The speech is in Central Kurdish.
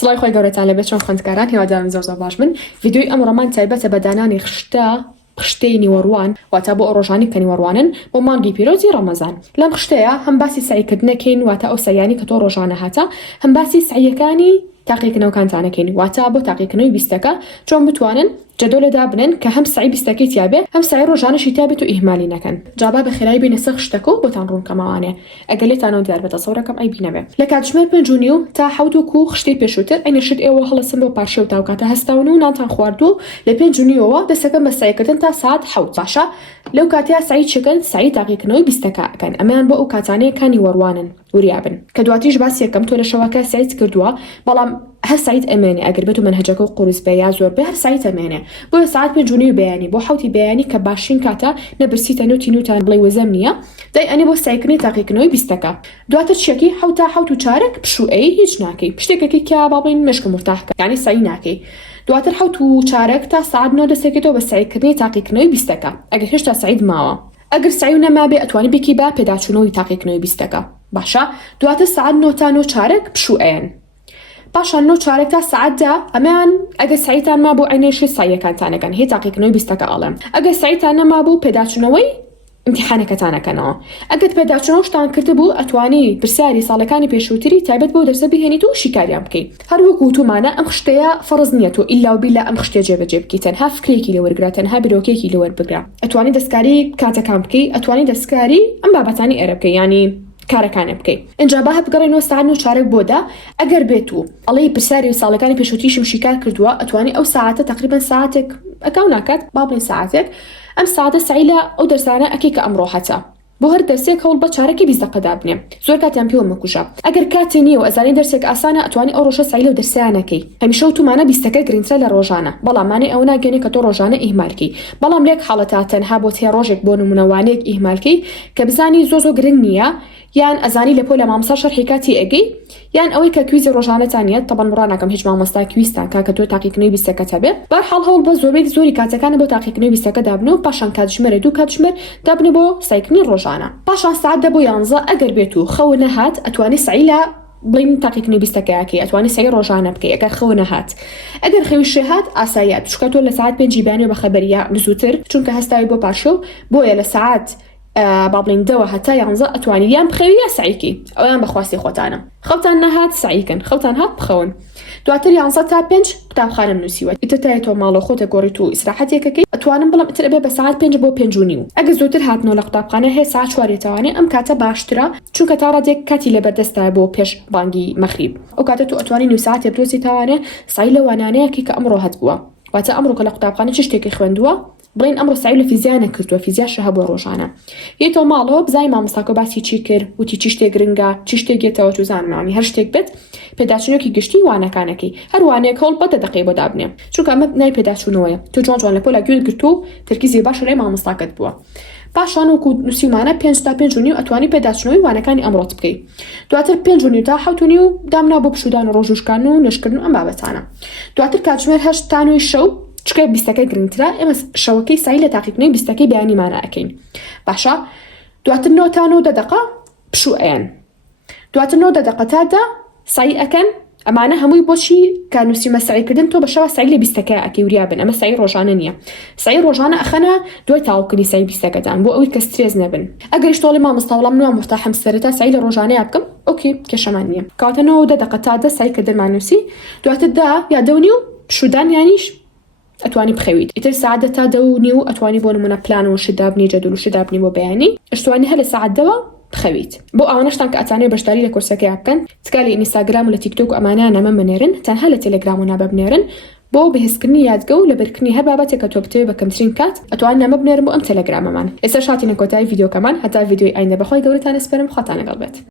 سڵای خۆی گەورەتان لەبێت چۆن خوێندکاران هیوادارم زۆر باش بن. ڤیدیۆی ئەمڕۆمان تایبەتە بە دانانی خشتەی نیوەڕوان واتە بۆ ڕۆژانی کە نیوەڕوانن بۆ مانگی پیرۆزی ڕەمەزان. لەم خشتەیە هەم باسی سعیکردنەکەین واتە ئەو سەیانی کە تۆ ڕۆژانە هاتە، هەم باسی سعیەکانی تاقیکردنەوەکانتانەکەین واتە بۆ تاقیکردنەوەی بیستەکە چۆن بتوانن جەدۆلەدا بنن کە هەم سعی بیستەکەی تیابێ هەم سعی ڕۆژانەشی تابێت و ئیهمالی نەکەن. جابا بە خێرایی بینە سەر خشتەکە و بۆتان ڕوونکەمەوانێ ئەگەر لێتانەوە دیار بێتە سەورەکەم ئەی بینەبێ. لە کاتژمێر 5:30 تا 7 خشتەی پێشووتر ئەینەشت ئێوە هەڵەسن بۆ پارشێ و تاوکاتە هەستاون و نانتان خواردو لە 5:30 دەستەکەن بە سعیکردن تا ساعت 7 باشە. لەو کاتەیە سعی چەکەن سعی تاقیکردنەوەی بیستەکە ئەکەن، ئەمەیان بۆ ئەو کاتانەیە کانی وەڕوانن وریابن کە دواتیش باسی یەکەم تۆ لە شەوەکە سعیت کردووە بەڵام هەر سعیت ئەمێنێ ئەگەر بێت و منهەجەکە و قورس بێ یا زۆر بێ هەر سعیت ئەمێنێ بۆ ساعت 5:30 بەیانی بۆ 7 بەیانی کە باشین کاتە نەبرسیتە نوتی نوتان بڵێ وەزەم نییە دای ئەنێ بۆ سعیکردنی تاقیکردنەوەی بیستەکە. دواتر چێکی 7 تا 7:15 پشوئەی هیچ ناکەی شتێکێکی کە باڵین مشک مرتاحکە یعنی سعی ناکەی. دواتر 7:15 تا ساعت 9 دەستێکێتەوە بە سعیکردنی تاقیکردنەوەی بیستەکە. ئەگەر هێشتا سعید ماوە ئەگەر سعی و نەمابێ ئەتوانی بێکی با پێداچوونەوەی تاقیکردنەوەی بیستەکە باشە. دواتر ساعت 9 تا 9:15 پشوئەن پاشان 9:15 تا ساعت 10 ئەمەیان ئەگەر سعیتان ما بۆ عینێشی سایەکانتانەکەن هی تاقیکردنەوەی بیستەکە ئاڵێم. ئەگەر سعیتان نەما بوو پێداچوونەوەی ئیمتیحانەکەتانەکەنەوە. ئەگەر پێداچوونەوە شتان کردبوو ئەتوانی پرسیاری ساڵەکانی پێشووتری تایبەت بۆ دەرسە بهێنیت و شیکاریان بکەیت. هەروەکو وتومانە ئەم خشتەیە فەرز نییە تۆ ئیلا و بیلا ئەم خشتە جێبەجێ بکەیت تەنها فکرێکی لێوەرگرا تەنها بیرۆکێکی لێوەربگرا. ئەتوانی دەستکاری کاتەکان بکەیت، ئەتوانی دەستکاری ئەم بابەتانی ئێرە بکەیت ینی کارەکانە بکەیت. اینجا با هەبگەڕێنەوە ساعت 9:15 بۆدا ئەگەر بێت و ئەڵەی پرسیاری ساڵەکانی پێشووتیشم شیکار کردووە ئەتوانی ئەو ساعتە تقریبا ساعتێک ئەکاو ناکات با بڵێن ساعتێک ئەم ساعتە سعی لە ئەو دەرسانە ئەکەی کە ئەمڕۆ هەتا بۆ هەر دەرسێک هەوڵ بە چارەکی 20 دقەدا بنێ. زۆر کاتیان پێوە مەکوژە. ئەگەر کاتێ نییە و ئەزانەی دەرسێک ئاسانە ئەتوانی ئەو ڕۆژە سعی لەو دەرسیانەکەی. هەمیشە وتومانە بیستەکە گرنگترە لە ڕۆژانە بەڵام مانێ ئەو ناگەنێ کە تۆ ڕۆژانە ئیهمالکەی. بەڵام لێک حاڵەتە تەنها بۆ تێ ڕۆژێک بۆ نمونەوانەیەک ئیهمالکەی کە بزانی زۆ گرنگ نییە یان ئەزانی لە پۆ لە مامۆستا شەرحی کاتی ئەگەی یان ئەوەی کە کویزی ڕۆژانەتانیەت تەبەن ڕاناکەم هیچ مامۆستا کویستان کە تۆ تاقیکردنەوەی بیستەکە هەبێ. بەرحاڵ هەوڵ بە زۆری کاتەکانە بۆ تاقیکردنەوەی بیستەکە دابنەوە پاشان کاتژمێر 2 کاتژمێر دابنێ بۆ سعیکردنی ڕۆژانە. پاشان ساعت 10 بۆ 11 ئەگەر بێت و خەو نەهات ئەتوانی سعی لە بڵین تاقیکردنەوەی بیستەکەیەکی ئەتوانی سعی ڕۆژانە بکەی ئەگەر خەو نەهات. ئەگەر خەویشێ هات ئاساییات چونکە تۆ لە ساعت 5 بانێ بە خەبەریە زووتر چونکە هەستاوی بۆ پاشۆ بۆیە لە ساعت بابلین دەوە هەتا 11 ئەتوانی یان بخەوی یا سعیکی ئەویان بەخواستی خۆتانە. خەوتان نەهات سعیکن خەوتان هات بخەون. دواتر 11 تا 5 قوتابخانە نووسیوە ئیتر تایە تۆ ماڵە خۆتە گۆڕیت و ئیسراحەتێکەکەی ئەتوانم بڵام ئیتر ئەبێ بە ساعت 5 بۆ 5:30. ئەگەر زووتر هاتنەوە لە قوتابخانە هەیە ساعت 4 توانێ ئەم کاتە باشترە چونکە تا ڕادێک کاتی لەبەردەستە بۆ پێش بانگی مەغریب. ئەو کاتە تو ئەتوانی نوو ساعتێ بدۆزی توانێ سعی لە وانانەیەکی کە ئەمڕۆ هەتبووە واتە ئەمڕۆ کە لە قوتابخانە چ شتێکی خوێندووە بڵین ئەمڕۆ سعی لە فیزیانە کردووە فیزیاشە هەبووە ڕۆژانە. یەتەوە ماڵەوە بزای مامۆستاکە باسی چی کرد وتی چی شتێک گرنگە چی شتێک گێتەوە تو زانمانی هەر شتێک بێت پێداچوونێکی گشتی وانەکانەکەی هەر وانەیەک هەوڵ بە دقەی بۆ دابنێ چونکە ئەمە نای پێداچوونەوەیە تۆ جوان لە پۆلا گوێت گرت و تەرکیزی باش لای مامۆستاکەت بووە. پاشان وەکو نووسیمانە 5 تا 5:30 ئەتوانی پێداچوونەوەی وانەکانی ئەمڕۆت بکەیت. دواتر 5:30 تا 7:30 دامنا بۆ پشودان و ڕۆژوشکان و نشکردن و ئەم بابەتانە. دواتر کاتژمێر 8 تا 9 شەو چکە بیستەکەی گرنگترە ئێمە شەوەکەی سعی لە تاقیکردنەوەی بیستەکەی بەیانیمانە ئەکەین باشە. دواتر 9 تا 9 دقە پشوئەن. دواتر 9 دقە تا 10 سعی ئەکەن ئەمانە هەمووی بۆچی کە نووسیمە سعیکردن تۆ بەشەوە سعی لە بیستەکە ئەکەی وریابن ئەمە سعی ڕۆژانە نییە. سعی ڕۆژانە ئەخەنە دوای تاوکردنی سعی بیستەکەتان بۆ ئەوەی کە سترێز نەبن. ئەگەر شتۆڵی مامۆستا وەڵام نوێ مفتاحم سەرەتا سعی لە ڕۆژانەیە بکەم ئۆکێ کێشەمان نییە. کاتە 9 دقە تا 10 سعی کردنمان نووسی دواتر 10 یا 10:30 پشودان یانیش ئەتوانی بخەویت. ئیتر ساعت تا 10:30 ئەتوانی بۆ نمونە پلان و شدابنی جەدول و شدابنی بۆ بەیانی ئەشتوانی هەر لە ساعت 10 بخەویت. بۆ ئەوانەشتان کە ئەتانێ بەشداری لە کورسەکەی بکەن تکالی ئینستاگرام و لە تیکتۆک و ئەمانیان نەمە بنێرن تەنها لە تێلەگرام و نابە بنێرن بۆ بەهێزکردنی یادگە و لەبەرکردنی هەر بابەتێک کە تۆ بتەوێت بە کەمترین کات ئەتوان نەمە بنێرن بۆ ئەم تێلەگرامەمان. ئێستا شاتینە کۆتایی ڤیدیۆکەمان هەتا ڤیدیۆی ئایندا بەخوای گەورەتان ئەسپەرم خواتان لەگەڵ بێت.